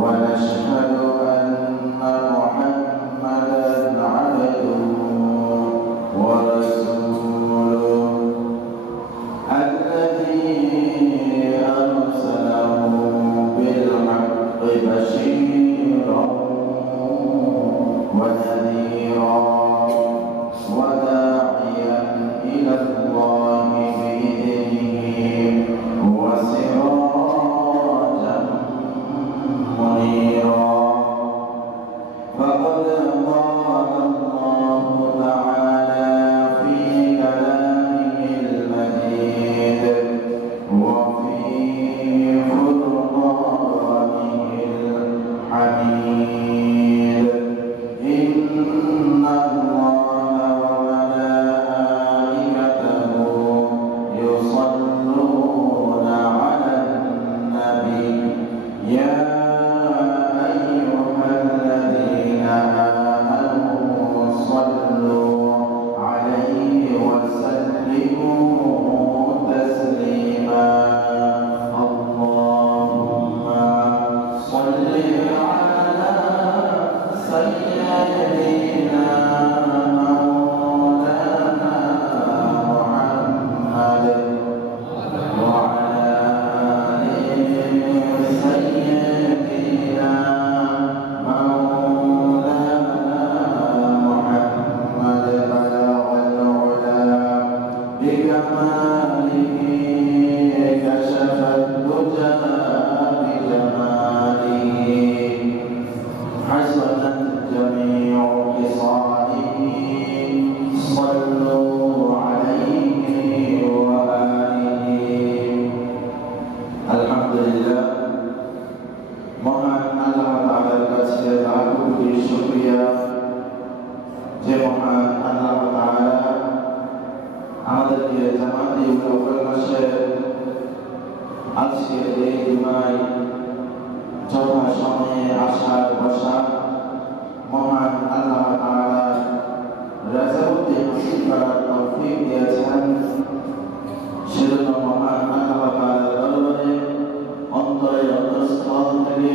ونشهد أن محمدا عبده ورسوله الذي أرسله بالحق بشيرا ونذيرا وداعيا إلى الله بإذنه وسراجا منيرا فقد قال الله تعالى في كلامه المجيد وفي فرقانه الحميد إن الله وملائكته يصلون على النبي يا أيها الذين آمنوا صلوا عليه وسلموا تسليما اللهم صل على سيدنا مولانا محمد وعلى آل سيدنا مولانا محمد بلغ العلا بكماله كشف الدجى بجماله حسنت جميع خصاله صلوا عليه وآله আলহামদুলিল্লাহ মহান আল্লাহ তাআলার কাছে লাখ কোটি শুকরিয়া যে মহান আল্লাহ তাআলা আমাদেরকে জামাতে উল মাসে আজকে এই জুমায় যথা সময়ে আসার বসা মহান আল্লাহ তাআলা রাজাউদ্দিন হাসিল করার তৌফিক দিয়েছেন সেজন্য মহান আল্লাহ তাআলার দরবারে অন্তরের অন্তঃস্থল থেকে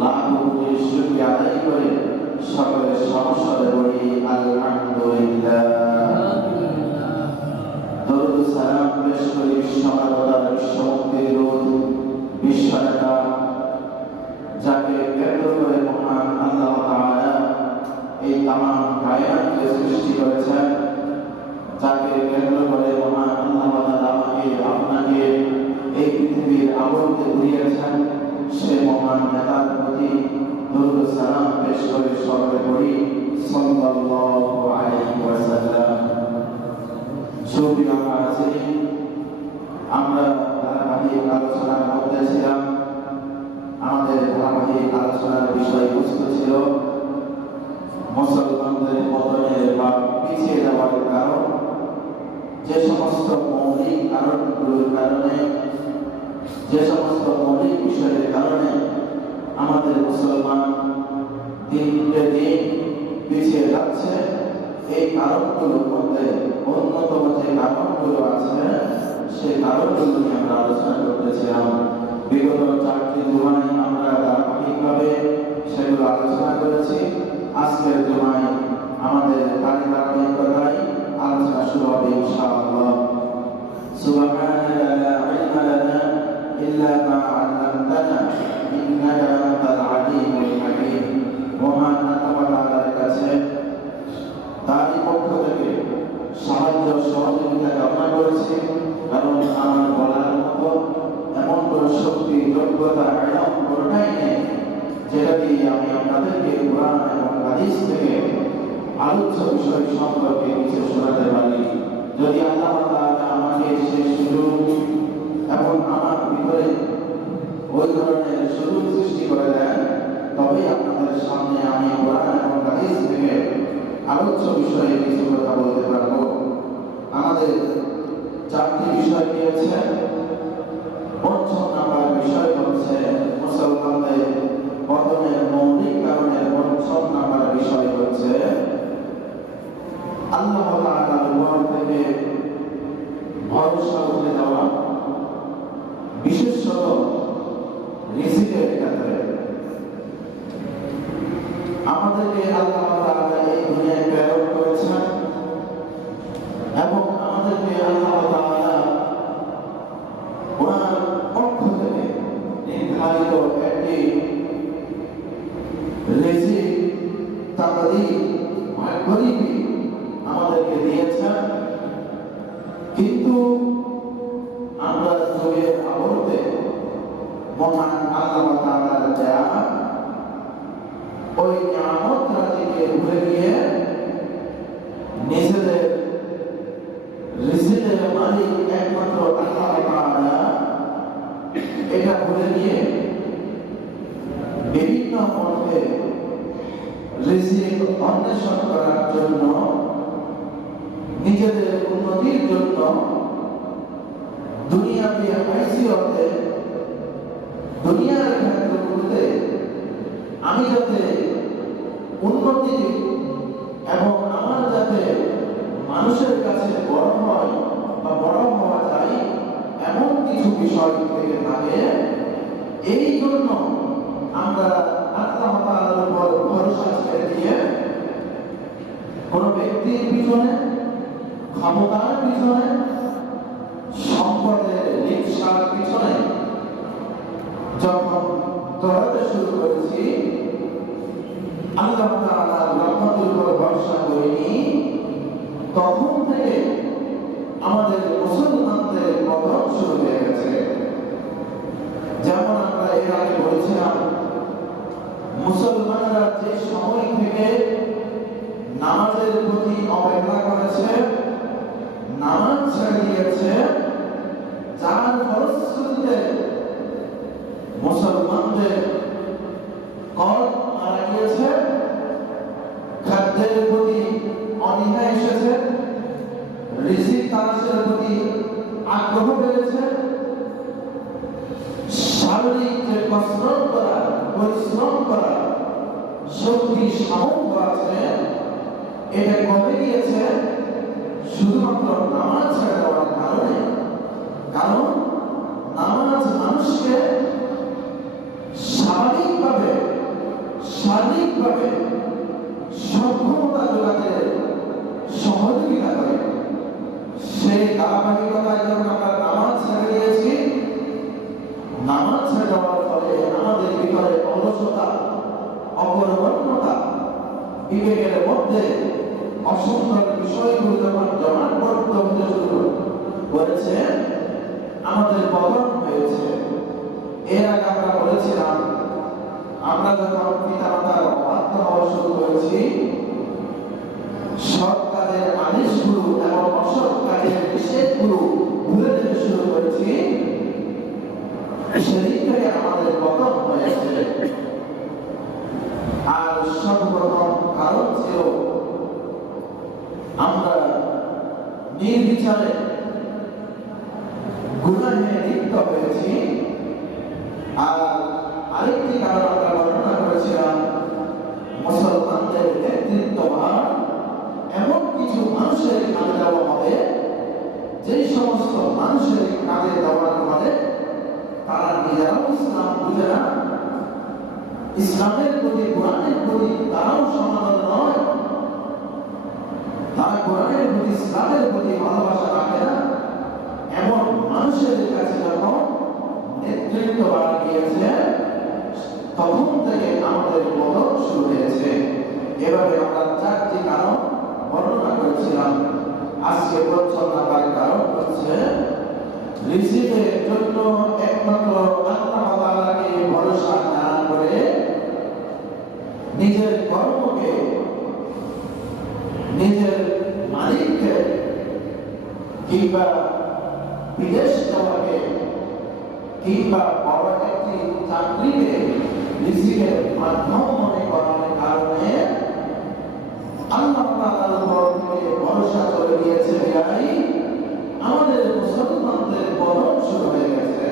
লাখ কোটি শুকরিয়া আদায় করে সকলের সমস্যারে বলি আলহামদুলিল্লাহ দরুদ সালাম পেশ করি বিশ্বমানবতার বিশ্বমুক্তির দূত বিশ্বনেতা যাকে কেন্দ্র করে মহান আল্লাহ তাআলা এই তামাম কায়নাতকে সৃষ্টি করেছেন যাকে কেন্দ্র করে মহান আল্লাহ তাআলা আমাকে আপনাকে এই পৃথিবীর আবরণে ঘুরিয়েছেন সে মহান নেতার প্রতি দরুদ সালাম পেশ করে সকলে পড়ি সাল্লাল্লাহু আলাইহি ওয়াসাল্লাম। সুপ্রিয় হাজিরিন, আমরা ধারাবাহিক আলোচনার মধ্যে ছিলাম। আমাদের ধারাবাহিক আলোচনার বিষয়বস্তু ছিল মুসলমানদের পতনের বা পিছিয়ে যাওয়ার কারণ, যে সমস্ত মৌলিক কারণগুলোর কারণে, যে সমস্ত মৌলিক বিষয়ের কারণে আমাদের মুসলমান দিনকে দিন পিছিয়ে যাচ্ছে, এই কারণগুলোর মধ্যে অন্যতম যে কারণগুলো আছে সেই কারণগুলো নিয়ে আমরা আলোচনা করতেছিলাম। বিগত 4টি জুমায় আমরা ধারাবাহিকভাবে সেগুলো আলোচনা করেছি। আজকের জুমায় আমাদের ধারাবাহিকতায় আলোচনা শুরু হবে ইনশাআল্লাহ। সুবহানাকা লা ইলমা লানা ইল্লা মা 'আল্লামতানা ইন্নাকা আনতাল আলিমুল হাকীম। মহান আল্লাহ তাআলার কাছে তারই পক্ষ থেকে সাহায্য সহযোগিতা কামনা করেছি, কারণ আমার বলার মতো এমন কোনো শক্তি যোগ্যতা এমন কোনোটাই নেই যেটা দিয়ে আমি আপনাদেরকে কোরআন এবং হাদিস থেকে আলোচ্য বিষয় সম্পর্কে কিছু শোনাতে পারি। যদি আল্লাহ তাআলা আমাকে সেই সুযোগ এবং আমার ভিতরে ওই ধরনের সুযোগ সৃষ্টি করে দেন, তবেই আপনাদের সামনে আমি কোরআন এবং হাদিস থেকে আলোচ্য বিষয়ে কিছু কথা বলতে পারবো। আমাদের 4টি বিষয় নিয়েছে। পঞ্চম নাম্বার বিষয় হচ্ছে মুসলমানদের পতনের মৌলিক কারণের পঞ্চম নাম্বার বিষয় হচ্ছে আল্লাহ তাআলার উপর থেকে ভরসা উঠে যাওয়া, বিশেষত রিজিকের ক্ষেত্রে আমাদেরকে আল্লাহ তাআলা এই দুনিয়ায় প্রেরণ করেছেন এবং আমাদেরকে আল্লাহ তাআলা ওনার পক্ষ থেকে নির্ধারিত একটি রিজিক তাকদীর গরিবি আমাদেরকে দিয়েছেন। কিন্তু আমরা যুগের আবর্তে মহান আল্লাহ তাআলার দেয়া ওই নিয়ামত রাজিকে ভুলে গিয়ে নিজেদের রিজিকের মালিক একমাত্র আল্লাহ তাআলা এটা ভুলে গিয়ে বিভিন্ন মতে রিজিক অন্বেষণ করার জন্য নিজেদের উন্নতির জন্য দুনিয়াবি হাইসিয়তে দুনিয়ার ক্ষেত্রগুলোতে আমি যাতে উন্নতি এবং আমার যাতে মানুষের কাছে বড় হয় বা বড় হওয়া যায় এমন কিছু বিষয় থেকে থাকে। এই জন্য আমরা আল্লাহ তাআলার উপর ভরসা ছেড়ে দিয়ে কোনো ব্যক্তির পিছনে, ক্ষমতার পিছনে, সম্পদের রিকশার পিছনে যখন দৌড়াতে শুরু করেছি, আল্লাহ তাআলার রহমতের উপর ভরসা করিনি, তখন থেকে আমাদের মুসলমানদের পতন শুরু হয়ে গেছে। যেমন আমরা এর আগে বলেছিলাম, মুসলমানরা যে সময় থেকে নামাজের প্রতি অবহেলা করেছে, নামাজ ছেড়ে দিয়েছে, যার ফলশ্রুতিতে মুসলমানদের কলব মারা গিয়েছে, খাদ্যের প্রতি অনীহা এসেছে, রিজিক তালাশের প্রতি আগ্রহ বেড়েছে, শারীরিক যে পরিশ্রম করা শক্তি সামর্থ্য আছে এটা কমে গিয়েছে শুধুমাত্র নামাজ ছেড়ে দেওয়ার কারণে। কারণ নামাজ মানুষকে স্বাভাবিকভাবে শারীরিকভাবে সক্ষমতা যোগাতে সহযোগিতা করে। সেই ধারাবাহিকতায় যখন আমরা নামাজ ছেড়ে দিয়েছি, নামাজ ছেড়ে দেওয়ার ফলে আমাদের ভিতরে অলসতা, অকর্মণ্যতা, বিবেকের মধ্যে অসুন্দর বিষয়গুলো যখন জমাটবদ্ধ হতে শুরু করেছে, আমাদের পতন হয়েছে। এর আগে আমরা বলেছিলাম, আমরা যখন পিতামাতার অবাধ্য হওয়া শুরু করেছি, সৎ কাজের আদেশগুলো এবং অসৎ কাজের নিষেধগুলো ভুলে যেতে শুরু করেছি, সেদিক থেকে আমাদের পতন হয়েছে। আর সর্বপ্রথম কারণ ছিল আমরা নির্বিচারে গুনাহে লিপ্ত হয়েছি। আর আরেকটি কারণ আমরা বর্ণনা করেছিলাম, মুসলমানদের নেতৃত্বভার এমন কিছু মানুষের কাজে দেওয়া হবে, যে সমস্ত মানুষের কাজে দেওয়ার ফলে তারা নিজেরাও ইসলাম বুঝে না, ইসলামের প্রতি, কোরআনের প্রতি তারাও সমাদর নয়, তারা কোরআনের প্রতি, ইসলামের প্রতি ভালোবাসা রাখে না, এমন মানুষের কাছে যখন নেতৃত্ব বাড়া গিয়েছে, তখন থেকে আমাদের পতন শুরু হয়েছে। এভাবে আমরা চারটি কারণ বর্ণনা করেছিলাম। আজকে প্রথম নাম্বার কারণ হচ্ছে রিজিকের জন্য একমাত্র আল্লাহ তাআলাকে ভরসা না করে নিজের কর্মকে, নিজের মালিককে কিংবা বিদেশ যাওয়াকে কিংবা বড় একটি চাকরিকে রিজিকের মাধ্যম মনে করার কারণে আল্লাহ তাআলার উপর থেকে ভরসা চলে গিয়েছে, বিদায় আমাদের মুসলমানদের পতন শুরু হয়ে গেছে।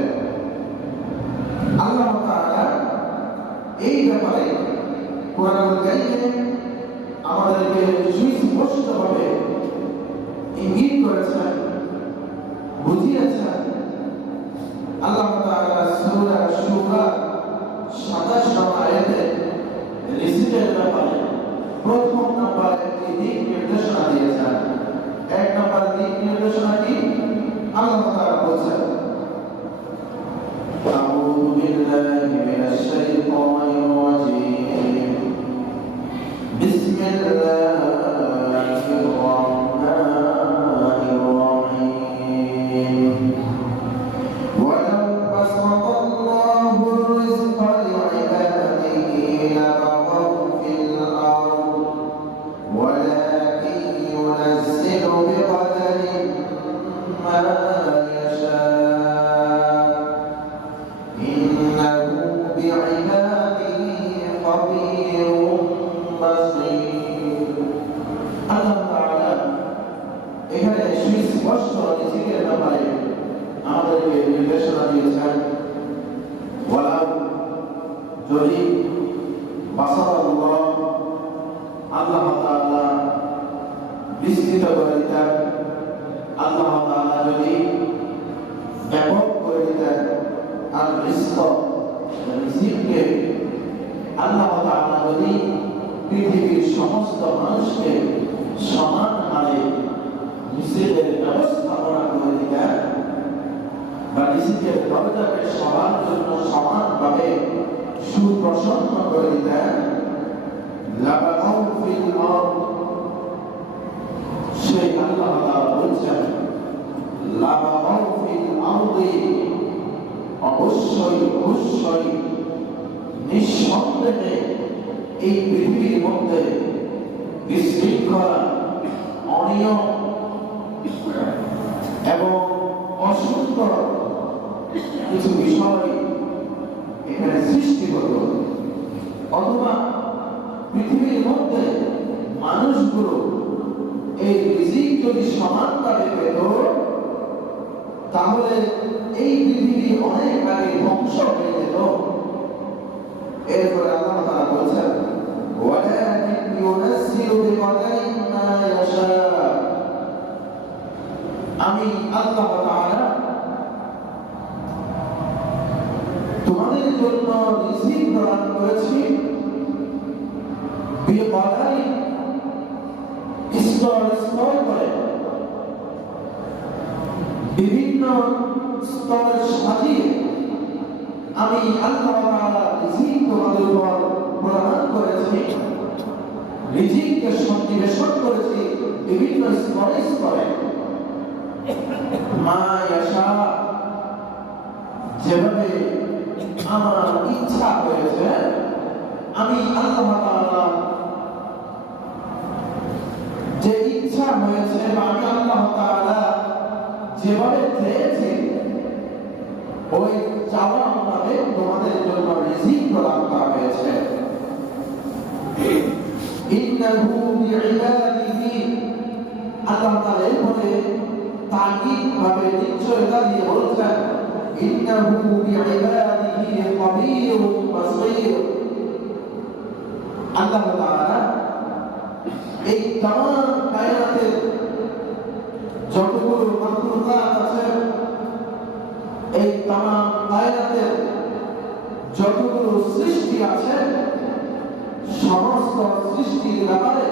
আল্লাহ তাআলা এই ব্যাপারে কোরআনুল কারীমে আমাদেরকে সুস্পষ্টভাবে ইঙ্গিত করেছেন, বুঝিয়েছেন। আল্লাহ তাআলা সূরা শুরা 27 নম্বর আয়াতে রিজিকের ব্যাপারে প্রথম নাম্বার একটি দিক নির্দেশনা দিয়েছেন। এক নাম্বার দিক নির্দেশনা কি? আল্লাহ তাআলা বলেছেন, আউযু বিল্লাহি মিনাশ শাইতানির রাজীম, বিসমিল্লাহির রাহমানির রাহিম, ওয়ালাউ বাসাতাল্লাহু রিজকা লি'ইবাদিহি লাবাগাউ ফিল আরদ ওয়ালাকিন ইউনাজ্জিলু বিqadarin মা ইয়াশা ইন্নাহু বি'ইবাদিহি খাবীরুম বাসীর। আল্লাহ তাআলা এখানে সুস্পষ্ট রিজিকের ব্যাপারে আমাদেরকে নির্দেশনা দিয়েছেন। ওয়ালাউ, যদি বাসাতাল্লাহ, আল্লাহ তাআলা বিস্তৃত করে দিতেন, আল্লাহ তাআলা যদি ব্যাপক করে দিতেন, আর রিজিককে আল্লাহ তাআলা যদি পৃথিবীর সমস্ত মানুষকে সমান হারে রিজিকের ব্যবস্থাপনা করে দিতেন, বা রিজিকের দরজাকে সবার জন্য সমানভাবে সুপ্রসন্ন করে দিতেন, লাবাগাউ ফিল আরদ, সেই আল্লাহ তাআলা বলছেন, লাবাগাউ ফিল আরদি, অবশ্যই অবশ্যই নিঃসন্দেহে এই পৃথিবীর মধ্যে বিশৃঙ্খলা, অনিয়ম এবং অসুন্দর কিছু বিষয় এখানে সৃষ্টি হতো, অথবা পৃথিবীর মধ্যে মানুষগুলো এই রিজিক যদি সমানভাবে পেত, তাহলে এই পৃথিবী অনেক আগে ধ্বংস হয়ে যেত। এরপরে আল্লাহ তাআলা বলেছেন, ওয়ালাকিন ইউনাজ্জিলু বিqadarin মা ইয়াশা, আমি আল্লাহ তাআলা তোমাদের জন্য রিজিক প্রদান করেছি বিqadarin, স্তর স্তর করে, বিভিন্ন স্তর সাজিয়ে আমি আল্লাহ তাআলা রিজিক তোমাদের উপর প্রদান করেছি, রিজিককে সন্নিবেশন করেছি বিভিন্ন স্তরে স্তরে। মা ইয়াশা, যেভাবে আমার ইচ্ছা হয়েছে, আমি আল্লাহ তাআলা যে ইচ্ছা হয়েছে, বা আমি আল্লাহ তাআলা যেভাবে চেয়েছি, ওই চাওয়া মোতাবেক তোমাদের জন্য রিজিক প্রদান করা হয়েছে। ইন্নাহু বিইবাদিহি, আল্লাহ তাআলা এরপরে তাকিদ ভাবে নিশ্চয়তা দিয়ে বলছেন, ইন্নাহু বিইবাদিহি খাবীরুম বাসীর, আল্লাহ তাআলা এই তামাম কায়নাতের যতগুলো মাখলুকাত আছে, এই তামাম কায়নাতের যতগুলো সৃষ্টি আছে, সমস্ত সৃষ্টির ব্যাপারে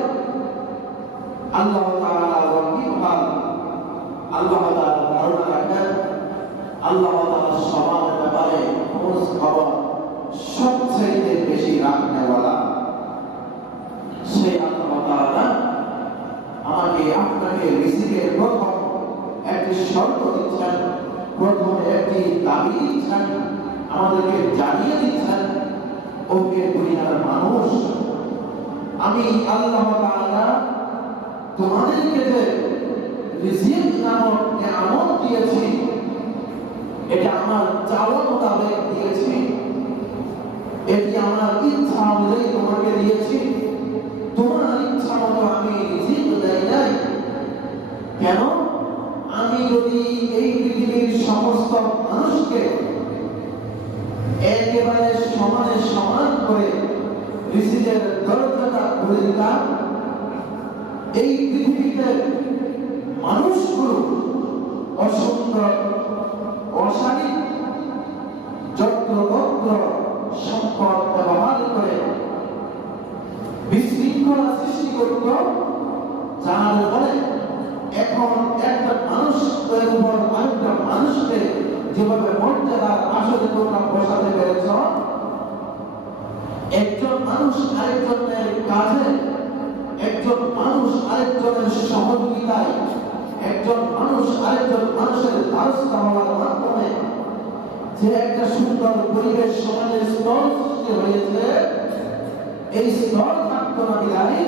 আল্লাহ তাআলা ওয়াকিবহাল, আল্লাহ তাআলা ধারণা রাখেন, আল্লাহ তাআলা সবার ব্যাপারে খোঁজ খবর সবচেয়ে বেশি রাখনেওয়ালা। সেই আল্লাহ তাআলা আমাকে আপনাকে রিজিকের প্রথম একটি শর্ত দিচ্ছেন, প্রথমে একটি দাবি দিচ্ছেন, আমাদেরকে জানিয়ে দিচ্ছেন, ওকে দুনিয়ার মানুষ, আমি আল্লাহ তাআলা তোমাদেরকে যে রিজিক নামক নিয়ামত দিয়েছি, এটা আমার চাওয়া মোতাবেক দিয়েছি, এটি আমার ইচ্ছা অনুযায়ী তোমাকে দিয়েছি, তোমার ইচ্ছা মতো আমি রিজিক দেই নাই। কেন? আমি যদি এই পৃথিবীর সমস্ত মানুষকে একেবারে সমানে সমান করে রিজিকের দরজাটা খুলে দিতাম, এই পৃথিবীতে মানুষগুলো অসুন্দর, অশালীন, যত্রতত্র সম্পদ ব্যবহার করে বিশৃঙ্খল শৃঙ্খলা সৃষ্টি করত, যার ফলে এখন একটা মানুষের উপর আরেকটা মানুষকে যেভাবে মর্যাদার আসলে তোমরা বসাতে পেরেছ, একজন মানুষ আরেকজনের কাজে, একজন মানুষ আরেকজনের সহযোগিতায়, একজন মানুষ আরেকজন মানুষের দ্বারস্থ হওয়ার মাধ্যমে যে একটা সুন্দর পরিবেশ সমাজের স্তর সৃষ্টি হয়েছে, এই স্তর থাকত না বিদায়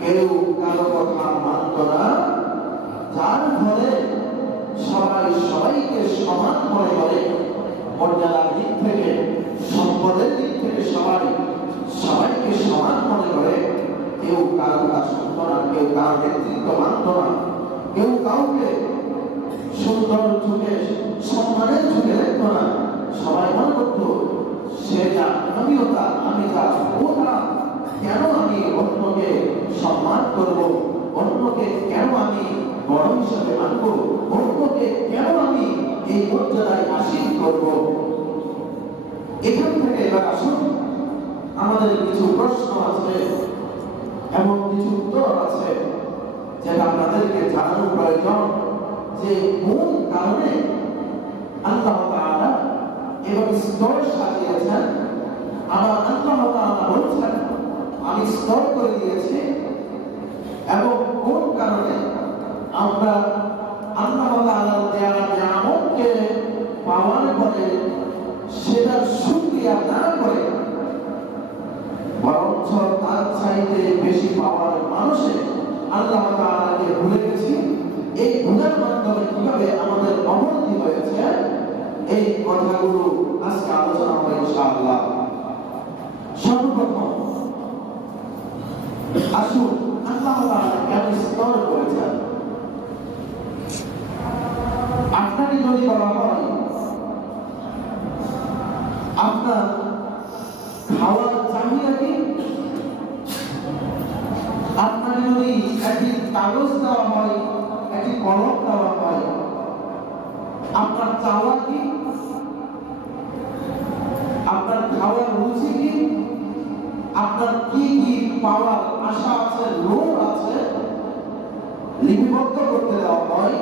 কেউ কারো কথা মানত না, যার ফলে সবাই সবাইকে সমান মনে করে, মর্যাদার দিক থেকে, সম্পদের দিক থেকে সবাইকে সমান মনে করে। কেউ কারো কথা শুনত না, কেউ কারো নেতৃত্ব মানত না, কেউ কাউকে সুন্দর চোখে সম্মানের চোখে দেখত না। সবাই মনে করত সে যা, আমিও তা, আমি যা, ও তা, কেন আমি অন্যকে সম্মান করব, অন্যকে কেন আমি বড় হিসাবে মানব, অন্যকে কেন আমি এই মর্যাদায় আসীন করব। এখান থেকে এবার আসুন, আমাদের কিছু প্রশ্ন আছে এবং কিছু উত্তর আছে যেটা আপনাদেরকে জানানো প্রয়োজন, যে কোন কারণে আল্লাহ তাআলা এবং স্তর সাজিয়েছেন। আবার আল্লাহ তাআলা বলছেন আমি স্তর করে দিয়েছি, এবং কোন কারণে আমরা আল্লাহ তাআলার দেওয়া নিয়ামতকে পাওয়ার পরে সেটার শুকরিয়া না করে বরঞ্চ তার চাইতে বেশি পাওয়ার মানুষে আল্লাহ তাআলাকে ভুলে গেছি। এই ভুলের মাধ্যমে কিভাবে আমাদের অবনতি হয়েছে, এই কথাগুলো আজকে আলোচনা হবে ইনশাআল্লাহ। সর্বপ্রথম আসুন আল্লাহ তাআলা কেন স্তর করেছেন। আপনাকে যদি বলা হয় আপনার খাওয়ার চাহিদা কি, আপনাকে যদি একটি কাগজ দেওয়া হয়, একটি কলম দেওয়া হয়, আপনার চাওয়া কি, আপনার খাওয়ার রুচি কি, আপনার কি কি পাওয়ার আশা আছে, লোভ আছে, লিপিবদ্ধ করতে দেওয়া হয়।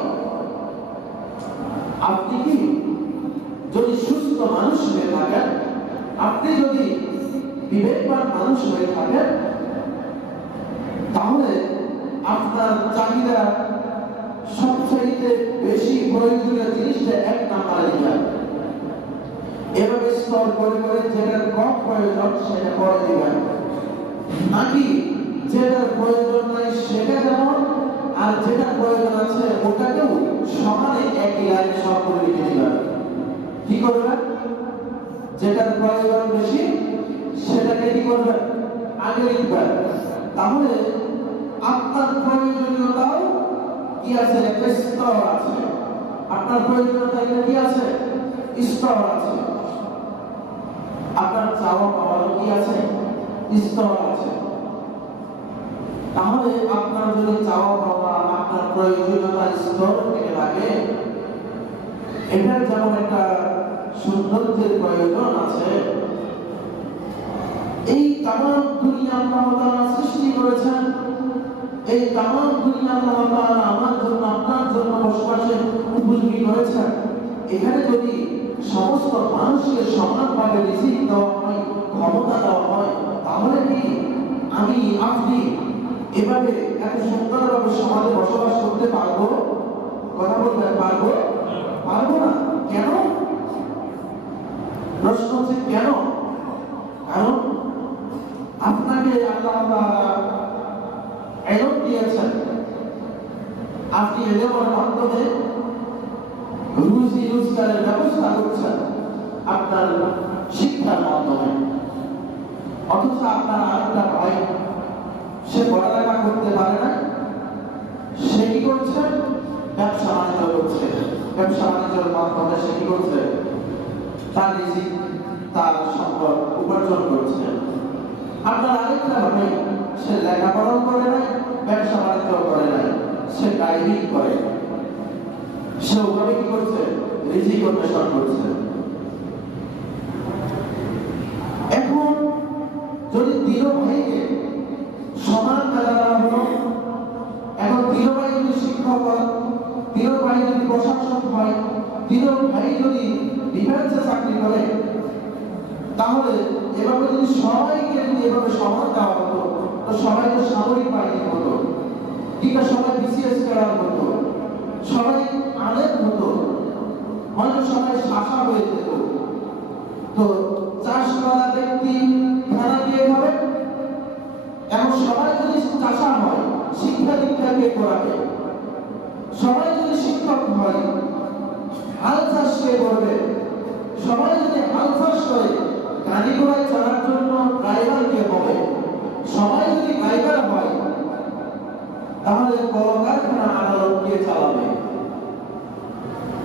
আপনি কি যদি সুস্থ মানুষ হয়ে থাকেন, আপনি যদি বিবেকবান মানুষ হয়ে থাকেন, তাহলে আপনার চাহিদা সবচেয়ে বেশি প্রয়োজনীয় জিনিসটা এক নাম্বারে দিবেন। এভাবে স্তর করে করে যেটার কম প্রয়োজন সেটা করে দিবেন, নাকি যেটার প্রয়োজন নাই সেটা যেমন, আর যেটা প্রয়োজন আছে ওটাকেও সমানে একই লাইনে সব করে লিখে দিবেন। কি করবেন? যেটার প্রয়োজন বেশি সেটাকে কি করবেন? আগে লিখবেন। তাহলে আপনার প্রয়োজনীয়তাও কি আছে? একটা স্তর আছে। আপনার প্রয়োজনীয়তা কি আছে? স্তর আছে। আপনার চাওয়া পাওয়ারও কি আছে? স্তর আছে। তাহলে আপনার যদি চাওয়া পাওয়া, আপনার প্রয়োজনীয়তার স্তর থেকে লাগে, এটার যেমন একটা সৌন্দর্যের প্রয়োজন আছে। এই তামাম দুনিয়া আল্লাহ তাআলা সৃষ্টি করেছেন, এই তামাম দুনিয়া আল্লাহ তাআলা আমার জন্য, আপনার জন্য বসবাসের উপযোগী করেছেন। এখানে যদি সমস্ত মানুষকে সমানভাবে রিজিক দেওয়া হয়, ক্ষমতা দেওয়া হয়, তাহলে কি আমি আপনি এভাবে এত সুন্দরভাবে সমাজে বসবাস করতে পারবো? কথা বলতে পারবো? পারবো না। কেন? প্রশ্ন হচ্ছে কেন? কারণ আপনাকে আল্লাহ তাআলা ইলম দিয়েছেন, আপনি ইলমের মাধ্যমে রুজি রোজগারের ব্যবস্থা করছেন আপনার শিক্ষার মাধ্যমে। অথচ আপনার আরেকটা ভাই, সে পড়ালেখা করতে পারে না, সে কি করছে? ব্যবসা বাণিজ্য করছে। ব্যবসা বাণিজ্যের মাধ্যমে সে কি করছে? তার রিজিক, তার সম্পদ উপার্জন করছে। আপনার আরেকটা ভাই, সে লেখাপড়াও করে নাই, ব্যবসা বাণিজ্য করে নাই, সে ড্রাইভিং করে। সে ওভাবে কি করছে? রিজিক অন্বেষণ করছে। এখন যদি তিন ভাইকে সমান মেলানো হলো। এখন তিন ভাই যদি শিক্ষক হয়, তিন ভাই যদি প্রশাসক হয়, তিন ভাই যদি ডিফেন্সে চাকরি করে, তাহলে এভাবে যদি সবাইকে যদি এভাবে সমান দেওয়া হতো, তো সবাইকে সামরিক বাহিনী হতো, কিংবা সবাই বিসিএস ক্যাডার হতো, সবাই আলেম হতো, হয়তো সবাই শাসা হয়ে যেত। তো চাষ করা ব্যক্তি খানা দিয়ে খাবে। এখন সবাই যদি চাষা হয়, শিক্ষা দীক্ষা কে করাবে? সবাই যদি শিক্ষক হয়, হাল চাষ কে করবে? সবাই যদি হাল চাষ করে, গাড়ি ঘোড়ায় চলার জন্য ড্রাইভার কে হবে? সবাই যদি ড্রাইভার হয়, তাহলে কলকারখানা আদালত কে চালাবে?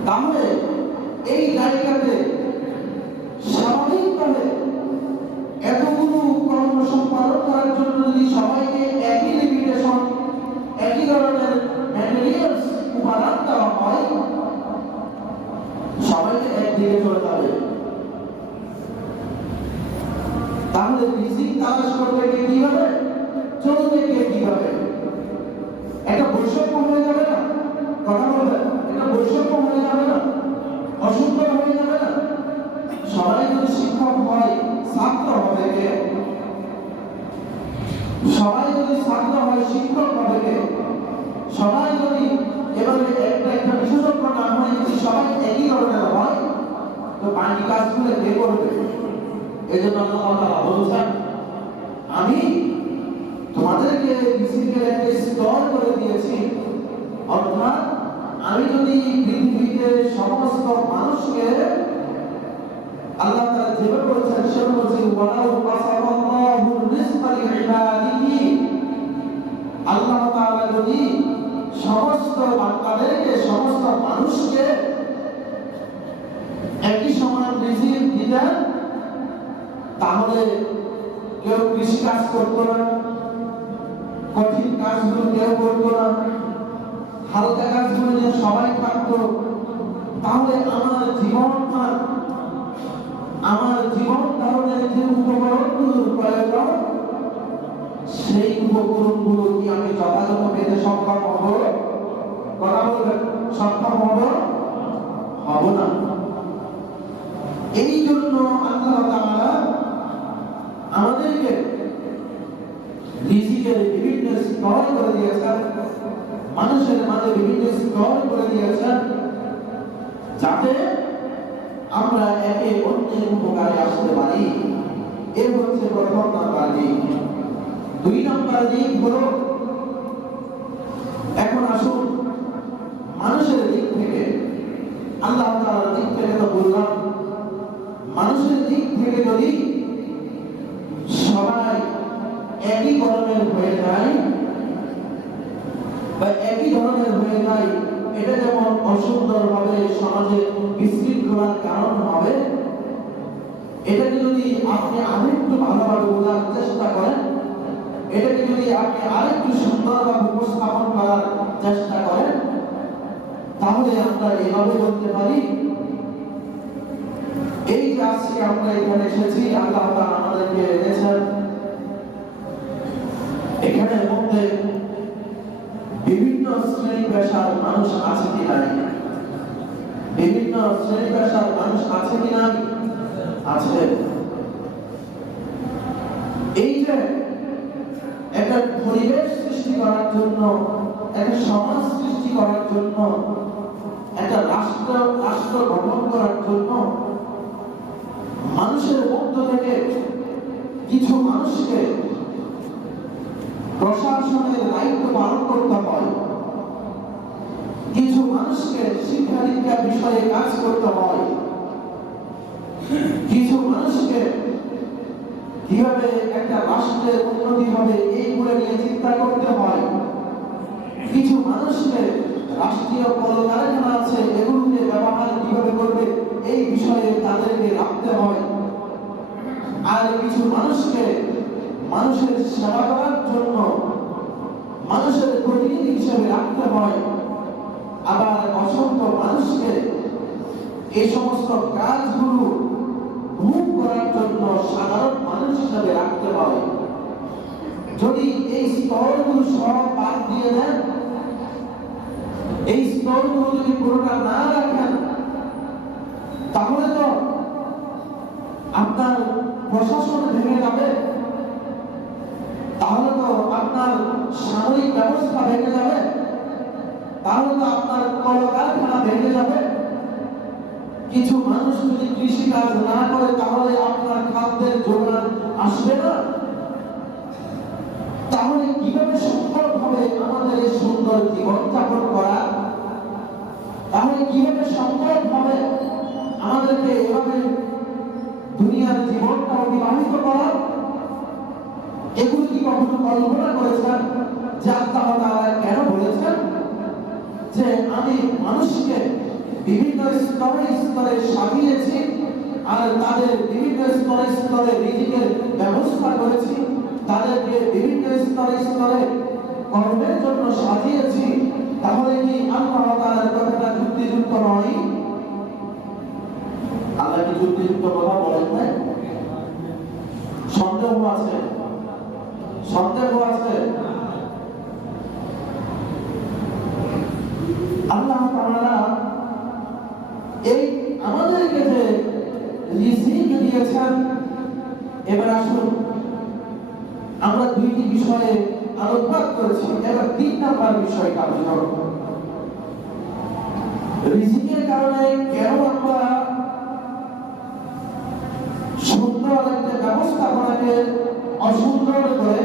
তাহলে এই জায়গাতে স্বাভাবিকভাবে এতগুলো কর্ম সম্পাদন করার জন্য যদি সবাইকে একই লিমিটেশন, একই ধরনের ম্যাটেরিয়ালস উপাদান দেওয়া হয়, সবাইকে একদিকে চলে যাবে। তাহলে রিজিক তালাশ করবে কে কিভাবে, চলবে কে কিভাবে? একটা বৈষম্য হয়ে যাবে না? কথা বলবেন, এটা বৈষম্য হয়ে যাবে না? অসুন্দর হয়ে যাবে না? সবাই যদি শিক্ষক হয়, ছাত্র হবে কে? সবাই যদি ছাত্র হয়, শিক্ষক হবে কে? সবাই যদি এবারে একটা বিশেষজ্ঞ না হয়, যদি সবাই একই ধরনের হয়, তো বাকি কাজগুলো কে করবে? এই জন্য আল্লাহ তাআলা বলেছেন, আমি তোমাদেরকে রিজিকের একটা স্তর করে দিয়েছি। অর্থাৎ আমি যদি পৃথিবীতে সমস্ত মানুষকে আল্লাহ তাআলা যেভাবে বলেছেন সেভাবে বলছি, ওয়ালাউ বাসাতাল্লাহু রিজকা লিইবাদিহি, আল্লাহ তাআলা যদি সমস্ত বান্দাদেরকে, সমস্ত মানুষকে একই সমান রিজিক দিতেন, তাহলে কেউ কৃষি কাজ করতো না, কঠিন কাজগুলো কেউ করতো না, হালকা কাজগুলো নিয়ে সবাই থাকতো। তাহলে আমার জীবন ধারণের যে উপকরণগুলোর প্রয়োজন, সেই উপকরণগুলো কি আমি যথাযথ পেতে সক্ষম হব? কথা বলবেন, সক্ষম হব না। এই জন্য আল্লাহ তাআলা আমাদেরকে রিজিকের বিভিন্ন স্তর করে দিয়েছেন, মানুষের মাঝে বিভিন্ন স্তর করে দিয়েছেন, যাতে আমরা একে অন্যের উপকারে আসতে পারি। এ হচ্ছে প্রথম নাম্বার দিক। দুই নাম্বার দিক হলো, এখন আসুন মানুষের দিক থেকে, আল্লাহ তাআলার দিক থেকে তো বললাম, মানুষের দিক থেকে যদি সবাই একই ধরনের হয়ে যায় বা একই ধরনের হয়ে যায়, এটা যেমন অসুন্দর ভাবে সমাজে বিশৃঙ্খলার কারণ হবে, এটাকে যদি আপনি আরেকটু ভালোভাবে বোঝার চেষ্টা করেন, এটাকে যদি আপনি আরেকটু সুন্দরভাবে উপস্থাপন করার চেষ্টা করেন, তাহলে আমরা এভাবে বলতে পারি, এই যে আজকে আমরা এখানে এসেছি, আল্লাহ তাআলা আমাদেরকে এনেছেন, এখানের মধ্যে বিভিন্ন শ্রেণী পেশার মানুষ আছে কি নাই? বিভিন্ন শ্রেণী পেশার মানুষ আছে কি নাই? আছে। এই যে একটা পরিবেশ সৃষ্টি করার জন্য, একটা সমাজ সৃষ্টি করার জন্য, একটা রাষ্ট্র গঠন করার জন্য মানুষের মধ্য থেকে কিছু মানুষকে প্রশাসনের দায়িত্ব পালন করতে হয়, কিছু মানুষকে শিক্ষা দীক্ষা বিষয়ে কাজ করতে হয়, কিছু মানুষকে কিভাবে একটা রাষ্ট্রের উন্নতি হবে এইগুলো নিয়ে চিন্তা করতে হয়, কিছু মানুষকে রাষ্ট্রীয় কলকারখানা আছে এগুলোকে ব্যবহার কিভাবে করবে এই বিষয়ে তাদেরকে রাখতে হয়, আর কিছু মানুষকে মানুষের সেবা করার জন্য মানুষের প্রতিনিধি হিসেবে রাখতে হয়, আবার অসংখ্য মানুষকে এই সমস্ত কাজগুলো ভোগ করার জন্য সাধারণ মানুষ হিসেবে রাখতে হয়। যদি এই স্তরগুলো সব বাদ দিয়ে দেন, এই স্তরগুলো যদি পুরোটা না রাখেন, তাহলে তো আপনার প্রশাসন ভেঙে যাবে, তাহলে তো আপনার সামরিক ব্যবস্থা ভেঙে যাবে, তাহলে তো আপনার কলকারখানা ভেঙে যাবে। কিছু মানুষ যদি কৃষিকাজ না করে তাহলে আপনার খাদ্যের যোগান আসবে না। তাহলে কিভাবে সম্ভব হবে আমাদের এই সুন্দর জীবনযাপন করা? তাহলে কিভাবে সম্ভব হবে আমাদেরকে এভাবে দুনিয়ার জীবনটা অতিবাহিত করা? এগুলো কি কখনো কল্পনা করেছেন যে আল্লাহ তাআলা কেন বলেছেন যে আমি মানুষকে বিভিন্ন স্তরে স্তরে সাজিয়েছি আর তাদের বিভিন্ন স্তরে স্তরে রিজিকের ব্যবস্থা করেছি, তাদেরকে বিভিন্ন স্তরে স্তরে কর্মের জন্য সাজিয়েছি? তাহলে কি আল্লাহ তাআলার কথাটা যুক্তিযুক্ত নয়? আল্লাহ কি যুক্তিযুক্ত কথা বলেন না? সন্দেহ আছে, সন্দেহ আছে। আল্লাহ তাআলা এই আমাদেরকে যে রিজিক দিয়েছেন, এবার আসুন আমরা দুইটি বিষয়ে আলোকপাত করেছি, এবার 3 নাম্বার বিষয় কার্যকর। রিজিকের কারণে কেন আমরা সুন্দর একটা ব্যবস্থাপনাকে অসুন্দর করে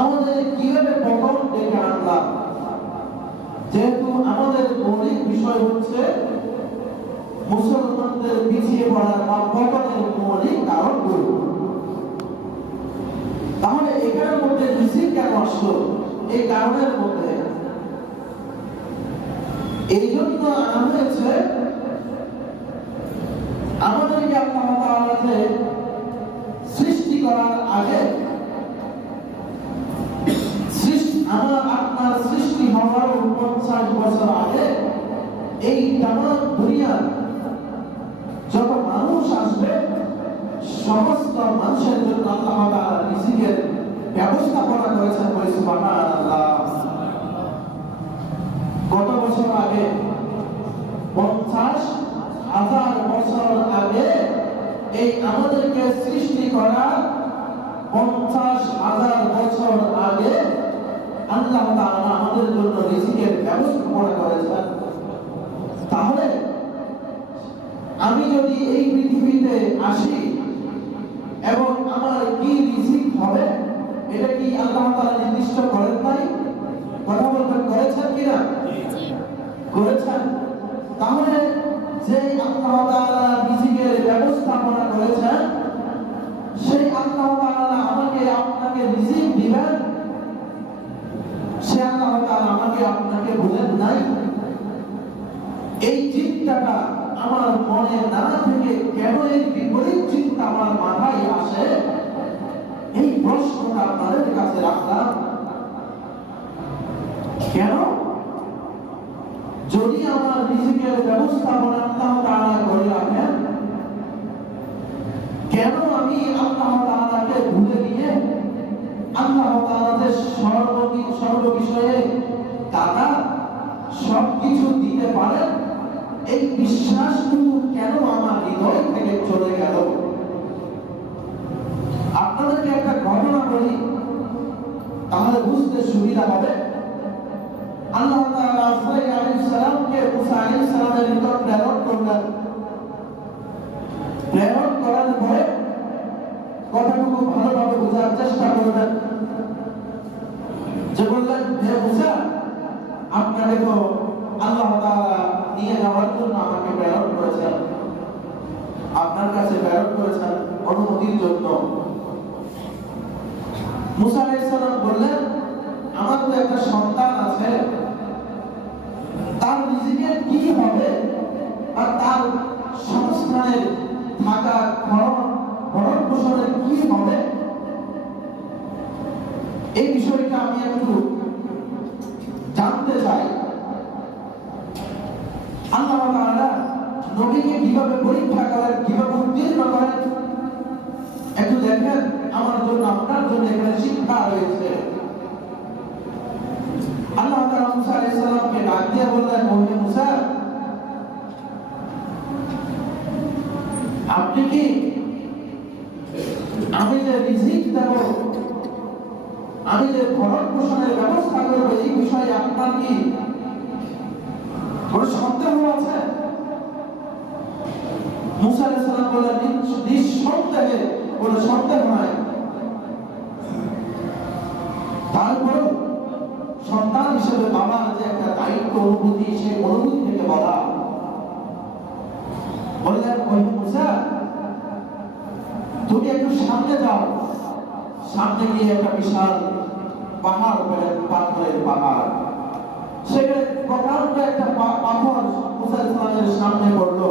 আমাদের কিভাবে পতন ডেকে আনলাম? যেহেতু আমাদের মৌলিক বিষয় হচ্ছে মুসলমানদের পিছিয়ে পড়ার বা পতনের মৌলিক কারণগুলো, তাহলে এখানের মধ্যে রিজিক কেন আসলো? এই কারণের মধ্যে এই জন্য আনা হয়েছে আমাদেরকে আল্লাহ তাআলা যে সৃষ্টি করার আগে, আমার আপনার সৃষ্টি হওয়ার 50 বছর আগে এই তামাম দুনিয়ার যত মানুষ আসবে সমস্ত মানুষের জন্য আল্লাহ তাআলা রিজিকের ব্যবস্থাপনা করেছেন। বলি সুবহানাল্লাহ। কত বছর আগে? 50,000 বছর আগে এই আমাদেরকে সৃষ্টি করার 50,000 বছর আগে আল্লাহ তাআলা আমাদের জন্য রিজিকের ব্যবস্থাপনা করেছেন। তাহলে আমি যদি এই পৃথিবীতে আসি এবং আমার কি রিজিক হবে এটা কি আল্লাহ তাআলা নির্দিষ্ট করেন নাই? কথা বলতে করেছেন কিনা? করেছেন। তাহলে যে আল্লাহ তাআলা রিজিকের ব্যবস্থাপনা করেছেন, সেই আল্লাহ তাআলা আমাকে আপনাকে রিজিক দিবেন, সে আল্লাহ তাআলা আমাকে আপনাকে বলেন নাই? এই চিন্তাটা আমার মনে না থেকে কেন এই বিপরীত চিন্তা আমার মাথায় আসে? এই প্রশ্নটা আপনাদের কাছে রাখলাম। কেন? যদি আমার রিজিকের ব্যবস্থাপনা আল্লাহ তাআলা করে রাখেন, কেন আমি আল্লাহ তাআলাকে ভুলে গিয়ে আল্লাহ তাআলা যে সর্ব বিষয়ে দাতা সবকিছু দিতে পারেন, এই বিশ্বাসটুকু কেন আমার হৃদয় থেকে চলে গেল? আপনাদেরকে একটা ঘটনা বলি, তাহলে বুঝতে সুবিধা হবে। আল্লাহ তাআলা সাইয়্যিদ আলাইহিস সালামকে মুসা আলাইহিস সালামের নিকট প্রেরণ করলেন। প্রেরণ করার পরে কথাটুকু ভালোভাবে বোঝার চেষ্টা করবেন। যে বললেন, হে মুসা, আপনাকে তো আল্লাহ তাআলা নিয়ে যাওয়ার জন্য আমাকে প্রেরণ করেছেন, আপনার কাছে প্রেরণ করেছেন অনুমতির জন্য। মুসা আলাইহিস সালাম বললেন, আমার তো একটা সন্তান আছে, তার রিজিকের কি হবে আর তার সংস্থানের থাকা ভরণ পোষণের কি হবে, এই বিষয়টা আমি একটু জানতে চাই। আল্লাহ তাআলা নবীকে কিভাবে পরীক্ষা করেন, কিভাবে উত্তীর্ণ করেন একটু দেখেন। দেখেন আমার জন্য আপনার জন্য এখানে শিক্ষা রয়েছে। আল্লাহ তাআলা মুসা আলাইহিস সালামকে ডাক দিয়ে বললেন, ও মুসা, আপনি কি আমি যে রিজিক দেব, আমি যে ভরণ পোষণের ব্যবস্থা করব, এই বিষয়ে আপনার কি কোনো সন্দেহ আছে? মুসা আলাইহিস সালাম বললেন, নিঃসন্দেহে কোনো সন্দেহ নাই। তারপরেও সন্তান হিসেবে বাবার যে একটা দায়িত্ব অনুভূতি, সেই অনুভূতি থেকে বলা, বললেন, ওই মুসা, তুমি একটু সামনে যাও। সামনে গিয়ে একটা বিশাল পাহাড় পেলেন, পাথরের পাহাড়। সেখানে প্রকাণ্ড একটা পাথর মুসা আলাইহিস সালামের সামনে পড়লো।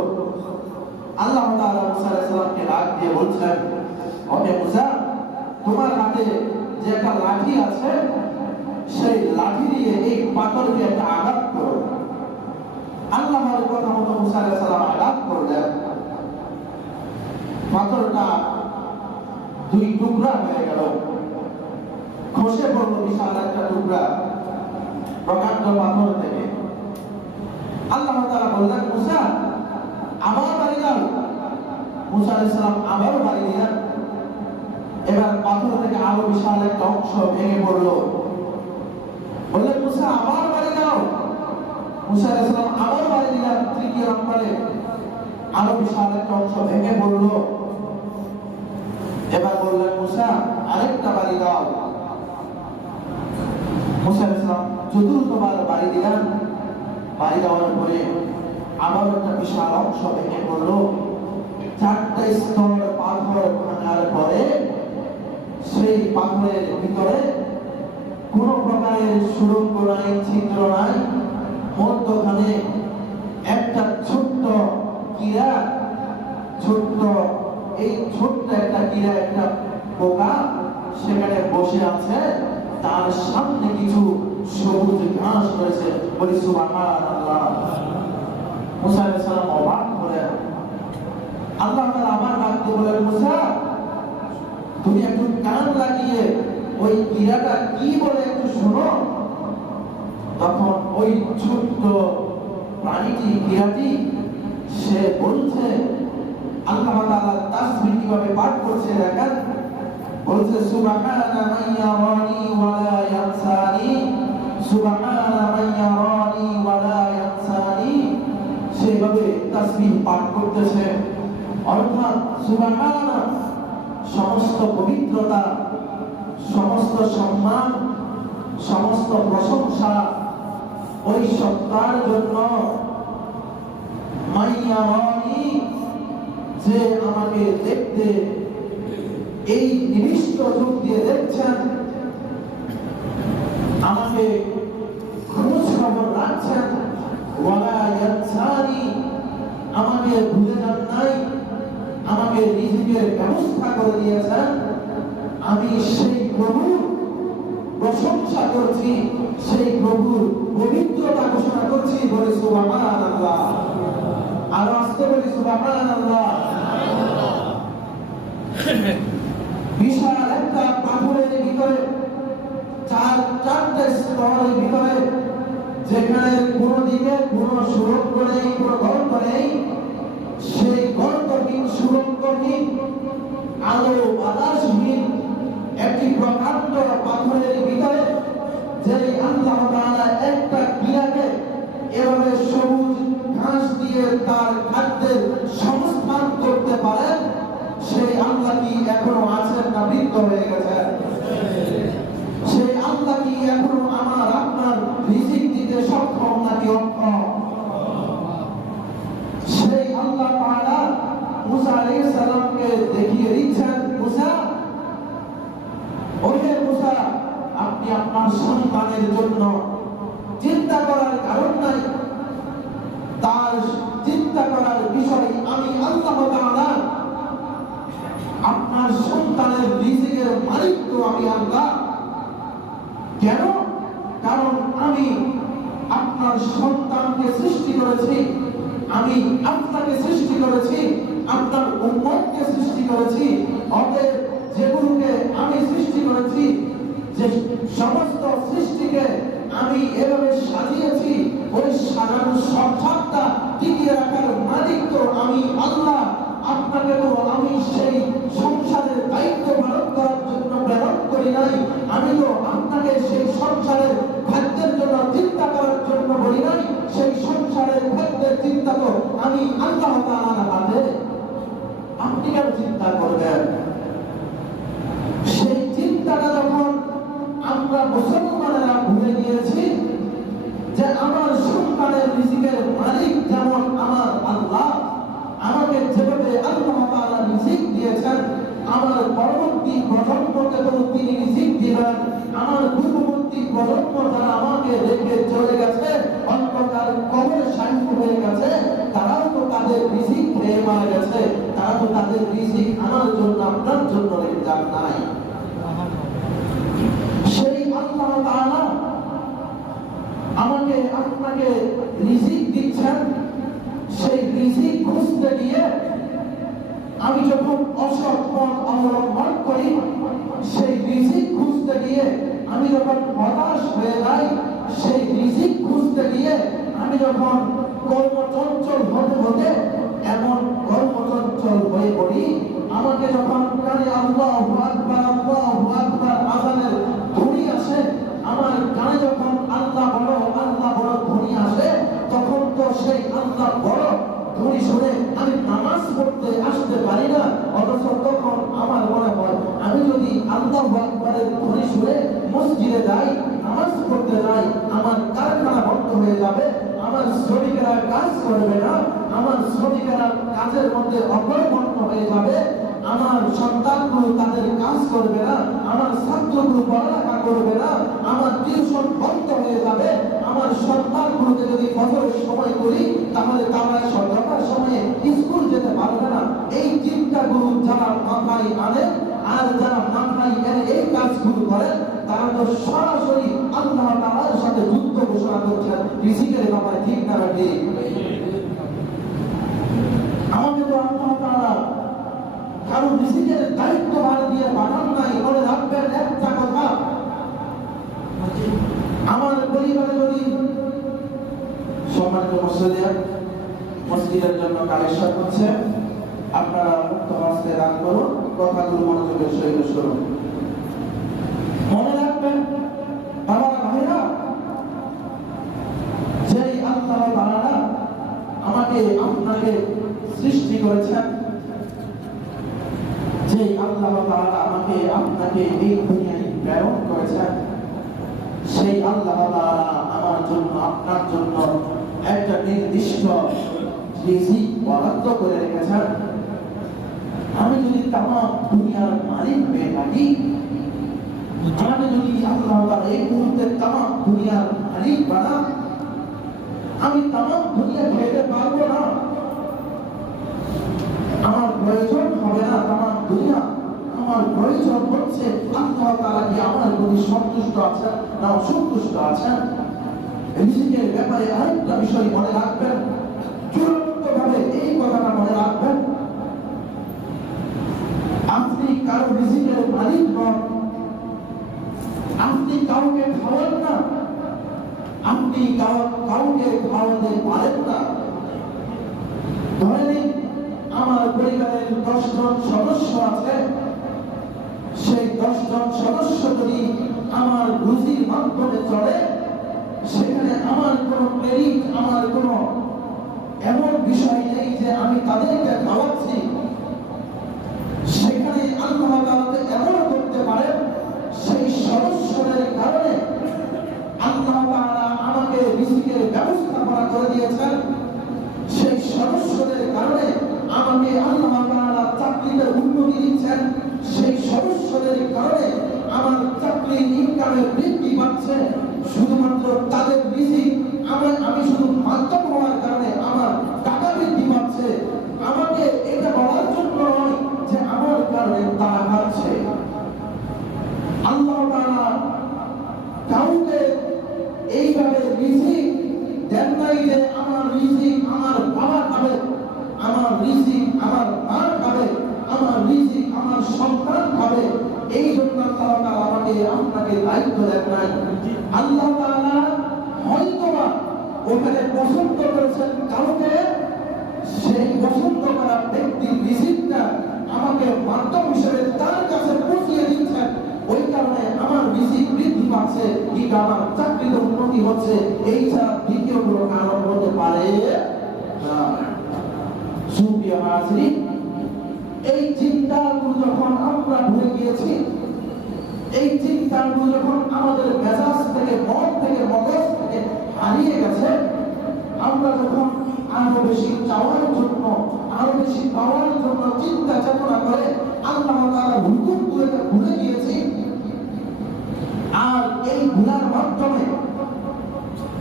আল্লাহ তাআলা মুসা আলাইহিস সালামকে ডাক দিয়ে বলছেন, ও মুসা, তোমার হাতে যে একটা লাঠি আছে, সেই লাঠি দিয়ে এই পাথরকে একটা আঘাত করো। আল্লাহর কথা মতো মুসা আলাইহিস সালাম আঘাত করলেন। পাথরটা দুই টুকরা হয়ে গেল, খসে পড়লো বিশাল একটা টুকরা প্রকাণ্ড পাথর থেকে। আল্লাহ তাআলা বললেন, মুসা, আবার বাড়ি দাও। মুসা আলাইহিস সালাম আবার বাড়ি দিলেন। এবার পাথর থেকে আরো বিশাল একটা অংশ ভেঙে পড়লো। বললেন, মুসা, আবার বাড়ি দাও। মুসা আলাইহিস সালাম আবার বাড়ি দিলেন। তৃতীয় নম্বরে আরো বিশাল একটা অংশ ভেঙে পড়লো। এবার বললেন, মুসা, আরেকটা বাড়ি দাও। মুসা আলাইহিস সালাম চতুর্থবার বাড়ি দিলেন। বাড়ি দেওয়ার পরে আবার একটা বিশাল অংশ ভেঙে পড়লো। চারটা স্তর পাথর ভাঙার পরে সেই পাথরের ভিতরে কোন প্রকারের সুড়ঙ্গ নাই, ছিদ্র নাই। মধ্যখানে একটা ছোট্ট কীরা, এই ছোট্ট একটা কীরা, একটা পোকা সেখানে বসে আছে। তার সামনে কিছু সবুজ ঘাস রয়েছে। বলি সুবহানাল্লাহ। মুসা আলাইহিস সালাম অবাক হলেন। আল্লাহ তাআলা আবার ডাক দিয়ে বলেন, মুসা, তুমি একটু কান লাগিয়ে ওই কীরাটা কি বলে একটু শোনো। তখন ওই ছোট্ট প্রাণীটি, কীরাটি, সে বলছে, আল্লাহ তাআলা তাসবিহ কিভাবে পাঠ করছে দেখেন। বলছে, সুবহানা মান ইয়ারানি ওয়া লা ইয়ানসানি, সুবহানা মান ইয়ারানি ওয়া লা ইয়ানসানি। সেভাবে তাসবিহ পাঠ করতেছে। অর্থাৎ সুবহানা, সমস্ত পবিত্রতা, সমস্ত সম্মান, সমস্ত প্রশংসা ওই সত্তার জন্য। মাইয়ারানি, যে আমাকে দেখতে এই নিবিষ্ট চোখ দিয়ে দেখছেন, আমাকে খোঁজ খবর রাখছেন। ওয়ালা ইয়ানসানি, আমাকে ভুলে যান নাই, আমাকে রিজিকের ব্যবস্থা করে দিয়েছেন। আমি সেই প্রভুর প্রশংসা করছি, সেই প্রভুর পবিত্রতা ঘোষণা করছি। বলে সুবহানাল্লাহ। আরো আসতে বলি সুবহানাল্লাহ। বিশাল একটা পাথরের ভিতরে চারটে স্তরের ভিতরে, যেখানে কোনো দিকে কোনো সুড়ঙ্গ নেই, কোনো গর্ত নেই, সেই গর্তহীন, সুড়ঙ্গহীন, আলো বাতাসহীন একটি প্রকাণ্ড পাথরের ভিতরে, যে আল্লাহ তাআলা একটা ক্রিয়াকে এভাবে সবুজ ঘাস দিয়ে তার খাদ্যের সংস্থান করতে পারেন, সেই আল্লাহ কি এখনো আছেন না বৃদ্ধ হয়ে গেছেন? সেই আল্লাহ কি এখনো আমার আপনার রিজিক দিতে সক্ষম নাকি অক্ষম? সেই আল্লাহ তাআলা মুসা আলাইহিস সালামকে দেখিয়ে দিচ্ছেন, মুসা, ওহে মুসা, আপনি আপনার সন্তানের জন্য চিন্তা করার কারণ নাই। তার চিন্তা করার বিষয় আমি আল্লাহ তাআলা। আপনার সন্তানের রিজিকের মালিক তো আমি আল্লাহ। কেন? কারণ আমি আপনার সন্তানকে সৃষ্টি করেছি, আমি আপনাকে সৃষ্টি করেছি, আপনার উম্মতকে সৃষ্টি করেছি। অতএব যে করেছি, যে সমস্ত সৃষ্টিকে আমি এভাবে সাজিয়েছি, ওই সাজানোর সংসারটা টিকিয়ে রাখার মালিক তো আমি আল্লাহ। আপনাকে তো আমি সেই সংসারের দায়িত্ব পালন করার জন্য প্রেরণ করি নাই। আমি তো আপনাকে সেই সংসারের খাদ্যের জন্য চিন্তা করার জন্য বলি নাই। সেই সংসারের খাদ্যের চিন্তা তো আমি আল্লাহ তাআলার হাতে। আপনি কেন চিন্তা করবেন? সেই চিন্তাটা যখন আমরা মুসলমানেরা ভুলে গিয়েছি, যে আমার সন্তানের রিজিকের মালিক যেমন আমার আল্লাহ, আমাকে যেভাবে আল্লাহ তাআলা রিজিক দিয়েছেন, আমার পরবর্তী প্রজন্মকে তো তিনি রিজিক দিবেন। আমার পূর্ববর্তী প্রজন্ম যারা আমাকে রেখে চলে গেছে, অন্ধকার কবরে শায়িত হয়ে গেছে, তারাও তো তাদের রিজিক খেয়ে মারা গেছে। তারা তো তাদের রিজিক আমার জন্য আপনার জন্য রেখে যান নাই। সেই আল্লাহ তাআলা আমাকে আপনাকে রিজিক দিচ্ছেন। সেই রিজিক খুঁজতে গিয়ে আমি যখন অসৎ পথ অবলম্বন করি, সেই রিজিক খুঁজতে গিয়ে আমি যখন হতাশ হয়ে যাই, সেই রিজিক খুঁজতে গিয়ে আমি যখন কর্মচঞ্চল হতে হতে এমন কর্মচঞ্চল হয়ে পড়ি, আমাকে যখন কানে আল্লাহু আকবার আল্লাহু আকবার আযানের ধ্বনি আসে, আমার কানে যখন আল্লাহ বড় ধ্বনি আসে, তখন তো সেই আল্লাহ বড় ধ্বনি শুনে আমি নামাজ পড়তে আসতে পারি না। অথচ তখন আমার মনে হয়, আমি যদি আল্লাহু আকবারের ধ্বনি শুনে মসজিদে যাই, নামাজ পড়তে যাই, আমার কারখানা বন্ধ হয়ে যাবে, আমার শ্রমিকেরা কাজ করবে না, আমার শ্রমিকেরা কাজের মধ্যে অগ্রগণ্য হয়ে যাবে, আমার সন্তানগুলো তাদের কাজ করবে না, আমার ছাত্রগুলো পড়ালেখা করবে না, আমার টিউশন বন্ধ হয়ে যাবে, আমার সন্তানগুলোকে যদি ফজরের সময় করি, তাহলে তারা সকালের সময়ে স্কুল যেতে পারবে না। এই চিন্তাগুলো যারা মাথায় আনে আর যারা মাথায় এনে এই কাজগুলো করেন, তারা তো সরাসরি আল্লাহ তাআলার সাথে যুদ্ধ ঘোষণা করছেন রিজিকের ব্যাপারে। ঠিক না ঠিক? আমাকে তো আল্লাহ তাআলা কারো রিজিকের দায়িত্ব ভার দিয়ে পাঠান নাই। মনে রাখবেন একটা কথা, আমার পরিবারে যদি সম্মানিত মসজিদের জন্য কালেকশন হচ্ছে, আপনারা মুক্ত হস্তে দান করুন, কথাগুলো মনোযোগের সহিত শুনুন। মনে রাখবেন বাবারা ভাইরা, যেই আল্লাহ তাআলা আমাকে আপনাকে সৃষ্টি করেছেন, যে আল্লাহ তাআলা আমাকে আপনাকে এই দুনিয়ায় প্রেরণ করেছেন, সেই আল্লাহ তাআলা আমার জন্য আপনার জন্য একটা নির্দিষ্ট রিজিক বরাদ্দ করে রেখেছেন। আমি যদি তামাম দুনিয়ার মালিক হয়ে থাকি, আমি যদি আল্লাহ তাআলা এই মুহূর্তে তামাম দুনিয়ার মালিক বানান, আমি তামাম দুনিয়া খেতে পারবো না, আমার প্রয়োজন হবে না তামাম দুনিয়া। আমার প্রয়োজন হচ্ছে আল্লাহ তাআলা কি আমার প্রতি সন্তুষ্ট আছেন না অসন্তুষ্ট আছেন। রিজিকের ব্যাপারে আরেকটা বিষয় মনে রাখবেন, চূড়ান্তভাবে এই কথাটা মনে রাখবেন, আপনি কারো রিজিকের মালিক নন, আপনি কাউকে খাওয়ান না, আপনি কাউকে খাওয়াতে পারেন না। ধরে নিন আমার পরিবারের 10 জন সদস্য আছে, সেই 10 জন সদস্য যদি আমার রুজির মাধ্যমে চলে, সেখানে আমার কোনো ক্রেডিট, আমার কোনো এমন বিষয় নেই যে আমি তাদেরকে খাওয়াচ্ছি। সেখানে আল্লাহ তাআলা এমন করতে পারেন, সেই সদস্যদের কারণে আল্লাহ তাআলা আমাকে রিজিকের ব্যবস্থাপনা করে দিয়েছেন। সেই সদস্যদের কারণে আমাকে আল্লাহ তাআলা চাকরিতে উন্নতি দিচ্ছেন। সেই সদস্যদের কারণে আমার চাকরির ইনকামের বৃদ্ধি পাচ্ছে। শুধুমাত্র তাদের রিজিক আমি শুধু মাধ্যম হওয়ার কারণে আমার টাকা বৃদ্ধি পাচ্ছে। আমাকে এটা বলার জন্য নয় যে আমার কারণে তারা খাচ্ছে। আল্লাহ তাআলা কাউকে এইভাবে রিজিক দেন নাই যে আমার রিজিক আমার বাবা খাবে, আমার রিজিক আমার মা খাবে, আমার রিজিক আমার সন্তান খাবে। এই জন্য আল্লাহ তাআলা আমাকে আপনাকে দায়িত্ব দেখান। আল্লাহ তাআলা হয়তোবা ওখানে পছন্দ করেছেন কাউকে, সেই পছন্দ করা ব্যক্তির রিজিকটা আমাকে মাধ্যম হিসেবে তার কাছে পৌঁছিয়ে দিচ্ছেন। ওই কারণে আমার রিজিক বৃদ্ধি পাচ্ছে, কিংবা আমার চাকরিতে উন্নতি হচ্ছে, এই ছাড়া দ্বিতীয় কোনো কারণ হতে পারে না। সুপ্রিয় হাজিরিন, এই চিন্তাগুলো যখন আমরা ভুলে গিয়েছি, এই চিন্তাগুলো যখন আমাদের মেজাজ থেকে, মন থেকে, মগজ থেকে হারিয়ে গেছে, আমরা যখন আরো বেশি চাওয়ার জন্য, আরো বেশি পাওয়ার জন্য চিন্তা চেতনা করে আল্লাহ তাআলা হুকুম ভুলে গিয়েছি, আর এই ভুলার মাধ্যমে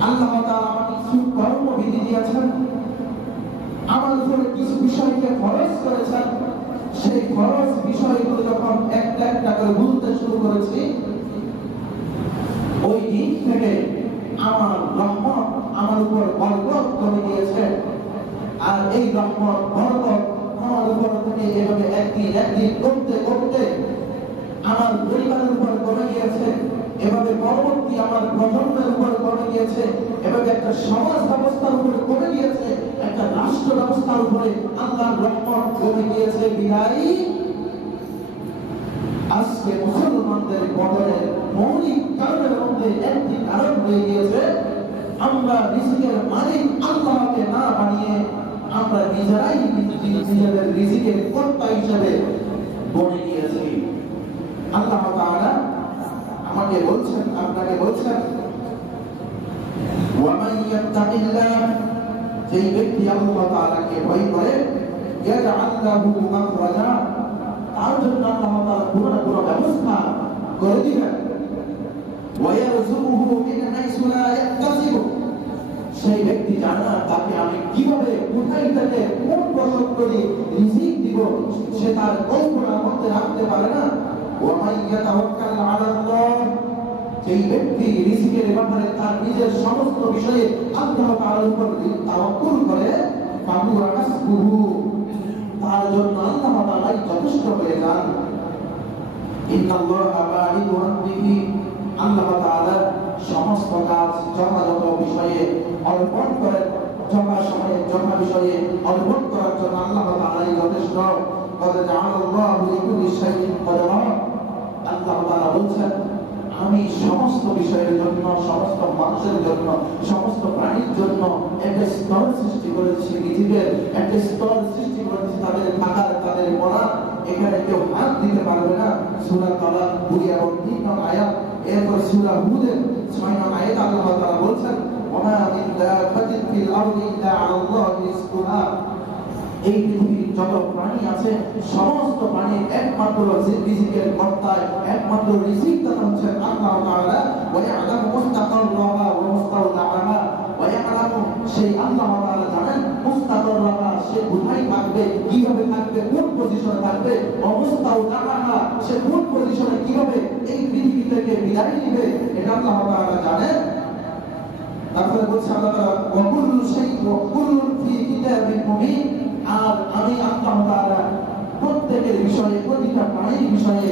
আল্লাহ তাআলা আমাকে কিছু কর্মবিধি দিয়েছেন, আমার উপরে কিছু বিষয়কে খরচ করেছেন। সেই খরচ বিষয়গুলো যখন একটা একটা করে ভুলতে শুরু করেছি, ওই দিন থেকে আমার রহমত আমার উপর বরকত করে দিয়েছে। আর এই রহমত বরকত আমার উপর থেকে এভাবে একদিন করতে করতে আমার পরিবারের উপর কমে গিয়েছে, এভাবে পরবর্তী আমার প্রজন্মের উপর কমে গিয়েছে, এভাবে একটা সমাজ ব্যবস্থার উপরে কমে গিয়েছে, একটা রাষ্ট্র ব্যবস্থার উপরে আল্লাহর রহমত কমে গিয়েছে। বিদায়ী আজকে মুসলমানদের বদলের মৌলিক কারণের মধ্যে একটি কারণ হয়ে গিয়েছে, আমরা রিজিকের মালিক আল্লাহকে না বানিয়ে আমরা নিজেরাই নিজেদের রিজিকের কর্তা হিসেবে বনে গিয়েছি। আল্লাহ তাআলা আমাকে বলছেন, আপনাকে বলছেন, ওয়ামান ইয়াত্তাকিল্লাহ, যেই ব্যক্তি আল্লাহ তাআলাকে ভয় করে, ইয়াজআল লাহু মাখরাজা, তার জন্য আল্লাহ তাআলা পুরো পুরো ব্যবস্থা করে দিবেন। ওয়া ইয়ারযুকুহু মিন হাইসু লা ইয়াহতাসিব, সেই ব্যক্তি জানে না তাকে আমি কিভাবে, কোথায় থেকে, কোন বরকত করে রিজিক দিব, সে তার কল্পনার মধ্যে রাখতে পারে না। ওয়া মান ইয়াতাওয়াক্কাল আলাল্লাহ, যেই ব্যক্তি রিজিকের ব্যাপারে তার নিজের সমস্ত বিষয়ে আল্লাহ তাআলার উপর তাওয়াক্কুল করে, ফাহুয়া হাসবুহু, তার জন্য আল্লাহ তাআলাই যথেষ্ট হয়ে যান। ইন্নাল্লাহা বালিগু আমরিহি, আল্লাহ তাআলা সমস্ত কাজ যথাযথ বিষয়ে অর্পণ করেন, যথা সময়ে যথা বিষয়ে অর্পণ করার জন্য আল্লাহ তাআলাই যথেষ্ট। قد جعل الله لكل شيء قدرا, আল্লাহ তাআলা বলছেন, আমি সমস্ত বিষয়ের জন্য, সমস্ত মানুষের জন্য, সমস্ত প্রাণীর জন্য একটা স্তর সৃষ্টি করেছি, রিজিকের একটা স্তর সৃষ্টি করেছি, তাদের থাকার, তাদের পড়ার, এখানে কেউ হাত দিতে পারবে না। সূরা তালাক 2 এবং 3 নং আয়াত, এরপর সূরা হুদের 6 নং আয়াত আল্লাহ তাআলা বলছেন, ওয়া মিন দাব্বাতিন ফিল আরদি ইল্লা আলাল্লাহি রিজকুহা, এই পৃথিবীর যত প্রাণী আছে সমস্ত প্রাণীর একমাত্র রিজিকের কর্তা, একমাত্র রিজিক দাতা হচ্ছেন আল্লাহ তাআলা। ওয়া ইয়ালামু মুস্তাকাররাহা ওয়া মুস্তাওদাআহা, ওয়া ইয়ালামু, সেই আল্লাহ তাআলা জানেন মুস্তাকাররাহা, সে কোথায় থাকবে, কিভাবে থাকবে, কোন পজিশনে থাকবে, ওয়া মুস্তাওদাআহা, সে কোন পজিশনে কিভাবে এই পৃথিবী থেকে বিদায় নিবে, এটা আল্লাহ তাআলা জানেন। তারপরে বলছে আল্লাহ তাআলা, ওয়া কুল্লু শাইইন ওয়া কুল্লুন ফি কিতাবিন মুবিন, আর আমি আল্লাহ তাআলা প্রত্যেকের বিষয়ে, প্রতিটা প্রাণীর বিষয়ে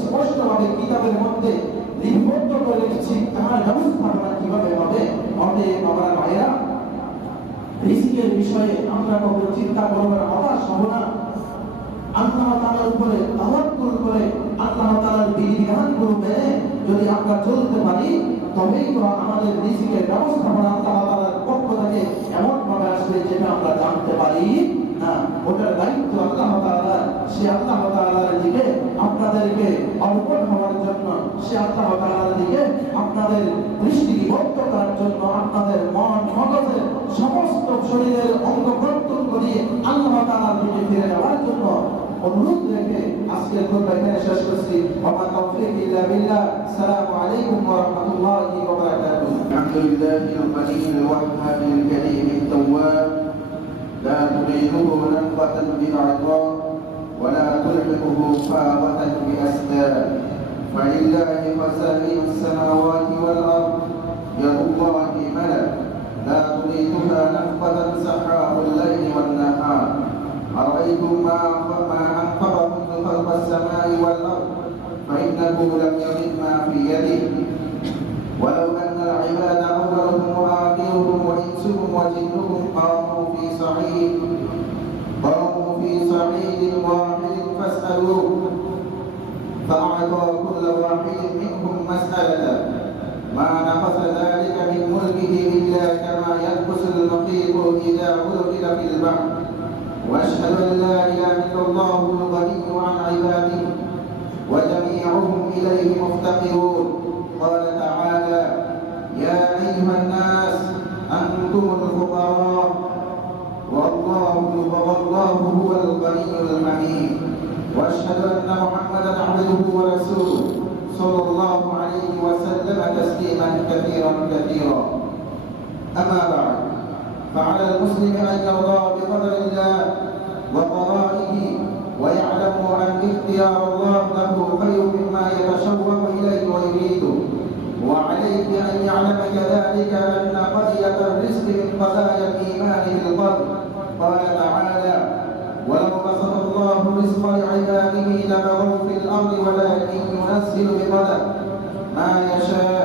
স্পষ্টভাবে কিতাবের মধ্যে লিপিবদ্ধ করে রেখেছি, তার ব্যবস্থাপনা কিভাবে হবে। অতএব বাবা ভাইরা, রিজিকের বিষয়ে আমরা কখনো চিন্তা করবার হতাশ হব না। আল্লাহ তাআলার উপরে তাওয়াক্কুল করে আল্লাহ তাআলার বিধিবিধানগুলো মেনে যদি আমরা চলতে পারি, তবেই তো আমাদের রিজিকের ব্যবস্থাপনা আল্লাহ তাআলার পক্ষ থেকে এমন ভাবে আসবে যেটা আমরা জানতে পারি না। ওটার দায়িত্ব আল্লাহ তাআলা। সে আল্লাহ তাআলার দিকে আপনাদেরকে অর্পণ হওয়ার জন্য, সে আল্লাহ তাআলার দিকে আপনাদের দৃষ্টি নিবদ্ধ করার জন্য, আপনাদের মন মগজের সমস্ত শরীরের অঙ্গ প্রত্যঙ্গ দিয়ে আল্লাহ তাআলার দিকে ফিরে যাওয়ার জন্য অনুরোধ রেখে আজকের খুতবা এখানে শেষ করছি। ওয়া তাওফীক ইল্লা বিল্লাহ। আসসালামু আলাইকুম ওয়া রাহমাতুল্লাহি ওয়া বারাকাতুহু। আলহামদুলিল্লাহিল কারীমিল ওয়াহ্হাবিল কারীমিত তাওয়াব, লা তুরিদুহু নাফাতান বি'আতা ওয়া লা তুলহিকুহু ফাওয়াতান বি'asdar। ফালিল্লাহি ফাসাইনুস সামাওয়াতি ওয়াল আরদ, ইয়াদুল্লাহি মালাক, লা তুরিদুহা নাফাতান সাহাবুল লাইলি ওয়ান নাহার। أرأيتم ما أنفق منذ خلق السماء والأرض فإنه لكم فأعطى كل واحد منهم مسألة ما نقص ذلك من ملكه إلا كما ينقص المخيط إذا أدخل في البحر. وأشهد أن لا إله إلا الله الغني عن عباده وجميعهم إليه مفتقرون. قال تعالى: يا أيها الناس أنتم الفقراء والله هو الغني الحميد. وأشهد أن محمدا عبده ورسوله صلى الله عليه وسلم تسليما كثيرا كثيرا. أما بعد، فعلى المسلم أن يرضى بقدر الله وقضائه ويعلم أن اختيار الله له خير مما يتشوق إليه ويريده. وعليه أن يعلم كذلك أن قضية الرزق من قضايا الإيمان بالقدر. قال تعالى: ولو بسط الله الرزق لعباده لبغوا في الأرض ولكن ينزل بقدر ما يشاء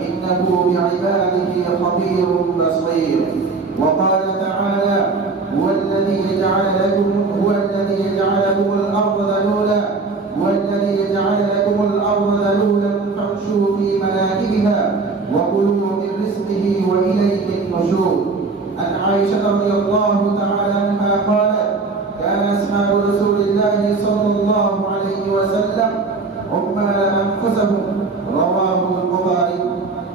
إنه بعباده خبير بصير. وقال تعالى: هو الذي جعل لكم الأرض ذلولا فامشوا في مناكبها وكلوا من رزقه وإليه النشور. عن عائشة رضي الله تعالى عنها قالت: كان أصحاب رسول الله صلى الله عليه وسلم عمال أنفسهم. رواه البخاري.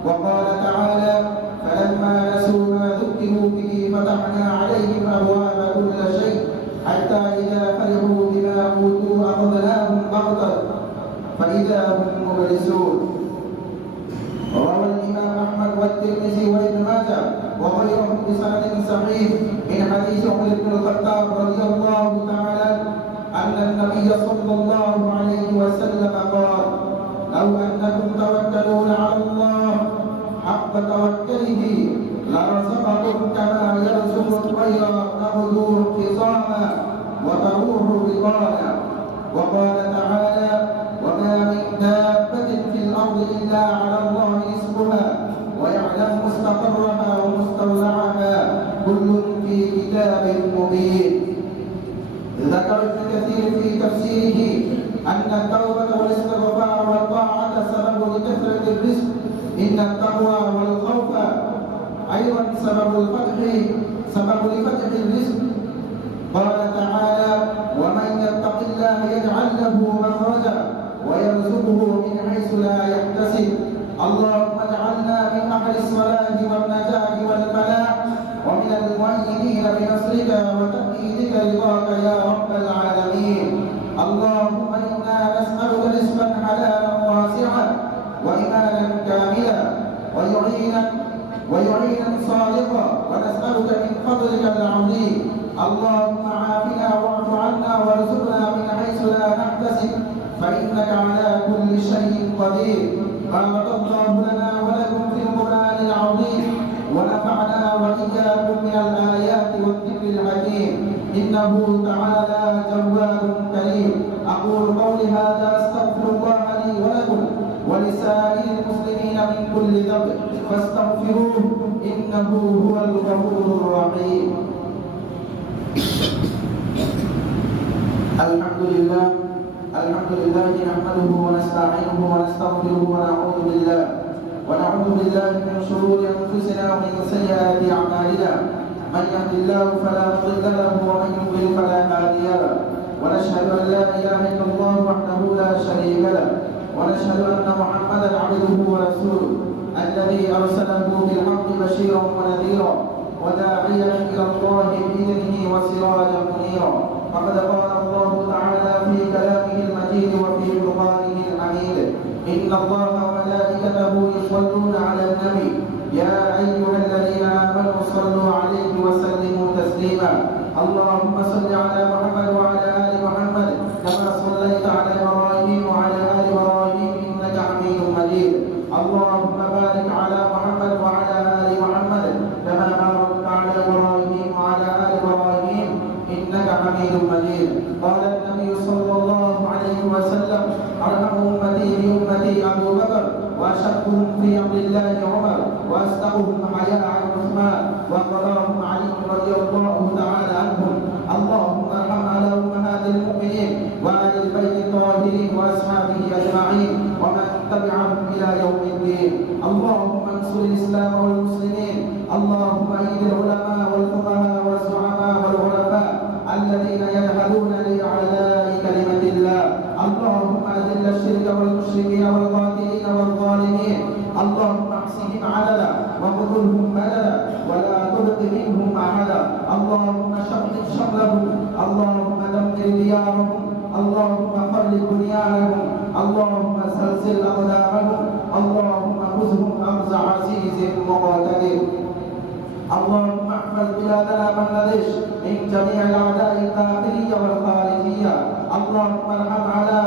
وقال تعالى: فلما نسوا ما ذكروا به فتحنا عليهم أبواب كل شيء حتى إذا فرحوا بما أوتوا أخذناهم بغتة فإذا هم مبلسون. روى الإمام أحمد والترمذي وابن ماجه وغيرهم بسند صحيح من حديث عمر بن الخطاب رضي الله تعالى أن النبي صلى الله عليه وسلم قال: لو أنكم توكلون على الله حق توكله لرزقكم كما يرزق الطير تغدو خصاما وتروح بطانا. وقال تعالى: وما من دابة في الأرض إلا على الله رزقها ويعلم مستقرها ومستودعها كل في كتاب مبين. ذكر ابن كثير في تفسيره أن التوبة والاستغفار والطاعة سبب لكثرة الرزق. إن التقوى والخوف أيضا سبب لفتح الرزق. قال تعالى: ومن يتق الله يجعل له مخرجا ويرزقه من حيث لا يحتسب. اللهم اجعلنا من أهل الصلاة والنجاة والفلاح ومن المؤيدين بنصرك وتأييدك رضاك يا رب العالمين. اللهم إنا نسألك رزقا حلالا واسعا وإيمانا كاملا ويعينا صادقا ونسألك من فضلك العظيم. اللهم عافنا واعف عنا وارزقنا من حيث لا نحتسب فإنك على كل شيء قدير. بارك الله لنا ولكم في القرآن العظيم ونفعنا وإياكم من الآيات والذكر الحكيم إنه تعالى جواد كريم. أقول قولي هذا أستغفر الله لي ولكم ولسائر المسلمين من كل ذنب فاستغفروه إنه هو الغفور الرحيم. الحمد لله نحمده ونستعينه ونستغفره ونعوذ بالله من شرور أنفسنا ومن سيئات أعمالنا. من يهد الله فلا مضل له ومن يضلل فلا هادي له. ونشهد أن لا إله إلا الله وحده لا شريك له. ونشهد أن محمدا عبده ورسوله الذي أرسله بالحق بشيرا ونذيرا وداعيا إلى الله بإذنه وسراجا منيرا. فقد قال الله تعالى في كلامه المجيد وفي قرآنه الحميد: إن الله وملائكته يصلون على النبي يا أيها الذين آمنوا صلوا عليه وسلموا تسليما. اللهم صل على محمد وعلى آل محمد كما صليت على إبراهيم وعلى آل إبراهيم إنك حميد مجيد. اللهم بارك على محمد وعلى آل محمد كما باركت على إبراهيم وعلى آل إبراهيم إنك حميد مجيد. قال النبي صلى الله عليه وسلم: أرحم أمتي بأمتي أبو بكر وأشقهم في أمر الله عمر وأصدقهم حياء عثمان وقضاهم علي رضي الله تعالى عنهم. اللهم ارحم على أمهات المؤمنين وعن البيت الطاهرين وأصحابه أجمعين ومن تبعهم إلى يوم الدين. اللهم انصر الإسلام والمسلمين. اللهم أيد العلماء والفقهاء والزعماء والغرباء الذين يذهبون لإعلاء كلمة الله. اللهم أذل الشرك والمشركين والقاتلين والظالمين. اللهم احصهم عددا وخذلهم بدلا ولا تبق منهم أحدا. اللهم شتت شملهم. اللهم دمر ديارهم. اللهم خرب بنيانهم. اللهم سلسل أقدامهم. اللهم خذهم أخذ عزيز مقتدر. اللهم احفظ بلادنا بنغلاديش من جميع الاعداء الداخليه والخارجيه. اللهم ارحم على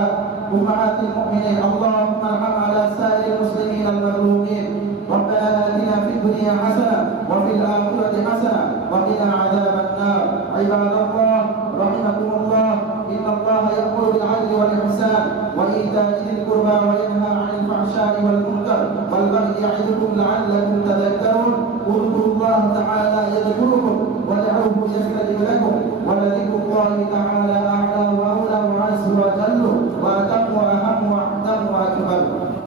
امهات المؤمنين. اللهم ارحم على سائر المسلمين المظلومين. ربنا اتنا في الدنيا حسنه وفي الاخره حسنه وقنا عذاب النار. عباد الله رحمكم الله، ان الله يأمر بالعدل والاحسان وايتاء ذي القربى وينهى عن الفحشاء والمنكر والبغي يعظكم لعلكم تذكرون. اذكروا الله تعالى يذكركم وادعوه يستجب لكم ولذكر الله تعالى اعلى واولى وعز وجل واتم واهم